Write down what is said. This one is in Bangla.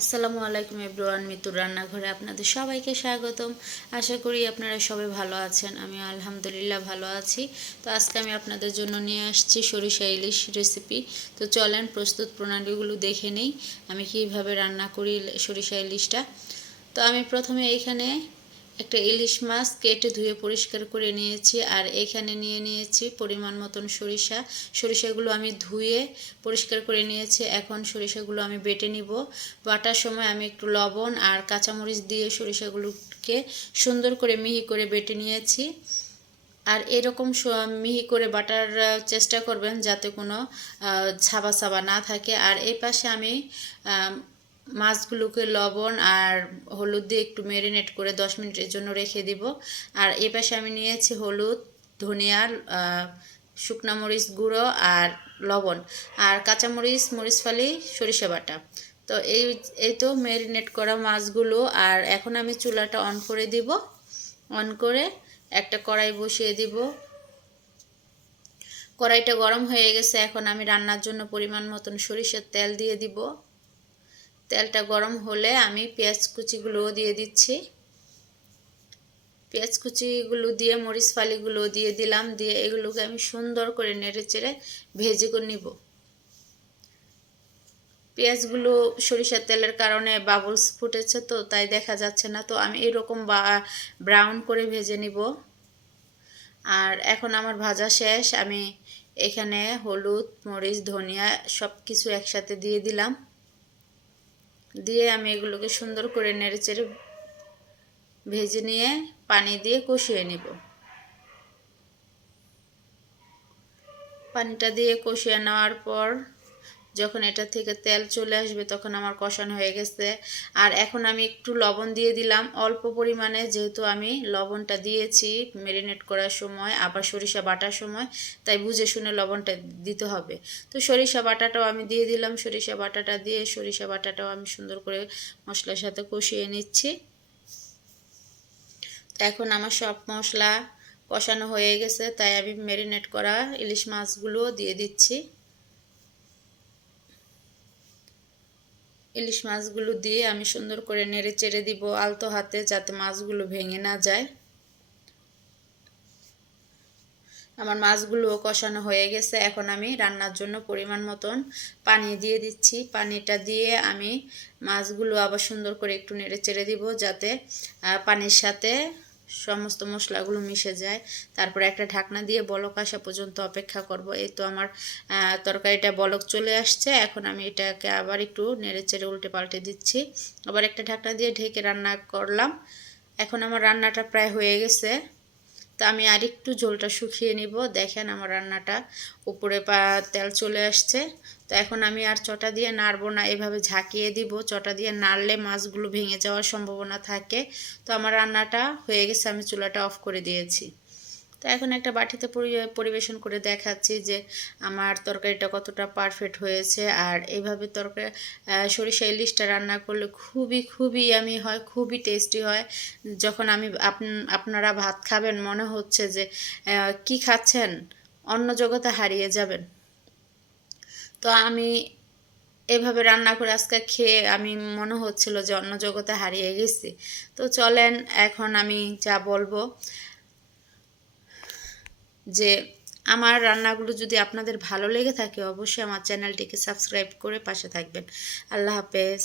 আসসালামু আলাইকুম এভরিওয়ান, মিতুর রান্নাঘরে আপনাদের সবাইকে স্বাগতম। আশা করি আপনারা সবাই ভালো আছেন। আমি আলহামদুলিল্লাহ ভালো আছি। তো আজকে আমি আপনাদের জন্য নিয়ে আসছি সরিষা ইলিশ রেসিপি। তো চলেন প্রস্তুত প্রণালীগুলো দেখে নেই আমি কিভাবে রান্না করি সরিষা ইলিশটা। তো আমি প্রথমে এখানে একটা ইলিশ মাছ কেটে ধুয়ে পরিষ্কার করে নিয়েছি, আর এখানে নিয়ে নিয়েছি পরিমাণ মতন সরিষাগুলো আমি ধুয়ে পরিষ্কার করে নিয়েছি। এখন সরিষাগুলো আমি বেটে নিব। বাটার সময় আমি একটু লবণ আর কাঁচামরিচ দিয়ে সরিষাগুলোকে সুন্দর করে মিহি করে বেটে নিয়েছি। আর এরকম মিহি করে বাটার চেষ্টা করবেন যাতে কোনো ছাবা ছাবা না থাকে। আর এই পাশে আমি মাছগুলোকে লবণ আর হলুদ দিয়ে একটু ম্যারিনেট করে 10 মিনিটের জন্য রেখে দিব। আর এই পাশে আমি নিয়েছি হলুদ, ধনিয়া, শুকনা মরিচ গুঁড়ো আর লবণ আর কাঁচামরিচ, মরিচ ফালি, সরিষা বাটা। তো এই তো ম্যারিনেট করা মাছগুলো। আর এখন আমি চুলাটা অন করে দিব। অন করে একটা কড়াই বসিয়ে দিব। কড়াইটা গরম হয়ে গেছে। এখন আমি রান্নার জন্য পরিমাণ মতন সরিষার তেল দিয়ে দিব। তেলটা গরম হলে আমি পেঁয়াজ কুচিগুলোও দিয়ে দিচ্ছি। পেঁয়াজ কুচিগুলো দিয়ে মরিচ ফালিগুলো দিয়ে দিলাম। দিয়ে এগুলোকে আমি সুন্দর করে নেড়ে চেড়ে ভেজে করে নিব। পেঁয়াজগুলো সরিষার তেলের কারণে বাবলস ফুটেছে, তো তাই দেখা যাচ্ছে না। তো আমি এরকম ব্রাউন করে ভেজে নিব। আর এখন আমার ভাজা শেষ। আমি এখানে হলুদ, মরিচ, ধনিয়া সব কিছু একসাথে দিয়ে দিলাম। দিয়ে আমি এগুলোকে সুন্দর করে নেড়েচেড়ে ভেজে নিয়ে পানি দিয়ে কষিয়ে নিব। পানিটা দিয়ে কষিয়ে নেওয়ার পর যখন এটা থেকে তেল চলে আসবে তখন আমার কষানো হয়ে গেছে। আর এখন আমি একটু লবণ দিয়ে দিলাম অল্প পরিমাণে, যেহেতু আমি লবণটা দিয়েছি ম্যারিনেট করার সময় আবার সরিষা বাটার সময়, তাই বুঝে শুনে লবণটা দিতে হবে। তো সরিষা বাটাটাও আমি দিয়ে দিলাম। সরিষা বাটাটা দিয়ে সরিষা বাটাটাও আমি সুন্দর করে মশলার সাথে কষিয়ে নিচ্ছি। তো এখন আমার সব মশলা কষানো হয়ে গেছে, তাই আমি ম্যারিনেট করা ইলিশ মাছগুলো দিয়ে দিচ্ছি। ইলিশ মাছগুলো দিয়ে আমি সুন্দর করে নেড়ে চেড়ে দিব আলতো হাতে, যাতে মাছগুলো ভেঙে না যায়। আমার মাছগুলোও কষানো হয়ে গেছে। এখন আমি রান্নার জন্য পরিমাণ মতন পানি দিয়ে দিচ্ছি। পানিটা দিয়ে আমি মাছগুলো আবার সুন্দর করে একটু নেড়ে চেড়ে দিব, যাতে পানির সাথে সমস্ত মশলাগুলো মিশে যায়। তারপরে একটা ঢাকনা দিয়ে বলক আসা পর্যন্ত অপেক্ষা করব। এই তো আমার তরকারিটা বলক চলে আসছে। এখন আমি এটাকে আবার একটু নেড়ে চেড়ে উল্টে পাল্টে দিচ্ছি। আবার একটা ঢাকনা দিয়ে ঢেকে রান্না করলাম। এখন আমার রান্নাটা প্রায় হয়ে গেছে। তা আমি আরেকটু ঝোলটা শুকিয়ে নিব। দেখেন আমার রান্নাটা উপরে তেল চলে আসছে। তো এখন আমি আর চটা দিয়ে নাড়বো না, এভাবে ঝাঁকিয়ে দিব। চটা দিয়ে নাড়লে মাছগুলো ভেঙে যাওয়ার সম্ভাবনা থাকে। তো আমার রান্নাটা হয়ে গেছে, আমি চুলাটা অফ করে দিয়েছি। তো এখন একটা বাটিতে পরিবেশন করে দেখাচ্ছি যে আমার তরকারিটা কতটা পারফেক্ট হয়েছে। আর এইভাবে সরিষা ইলিশটা রান্না করলে খুবই খুবই ইয়ামি হয়, খুবই টেস্টি হয়। যখন আপনারা ভাত খাবেন মনে হচ্ছে যে কি খাচ্ছেন, অন্য জগতে হারিয়ে যাবেন। তো আমি এভাবে রান্না করে আজকে খেয়ে আমি মনে হচ্ছিল যে অন্য জগতে হারিয়ে গেছি। তো চলেন এখন আমি যা বলবো, যে আমার রান্নাগুলো যদি আপনাদের ভালো লেগে থাকে অবশ্যই আমার চ্যানেলটিকে সাবস্ক্রাইব করে পাশে থাকবেন। আল্লাহ হাফেজ।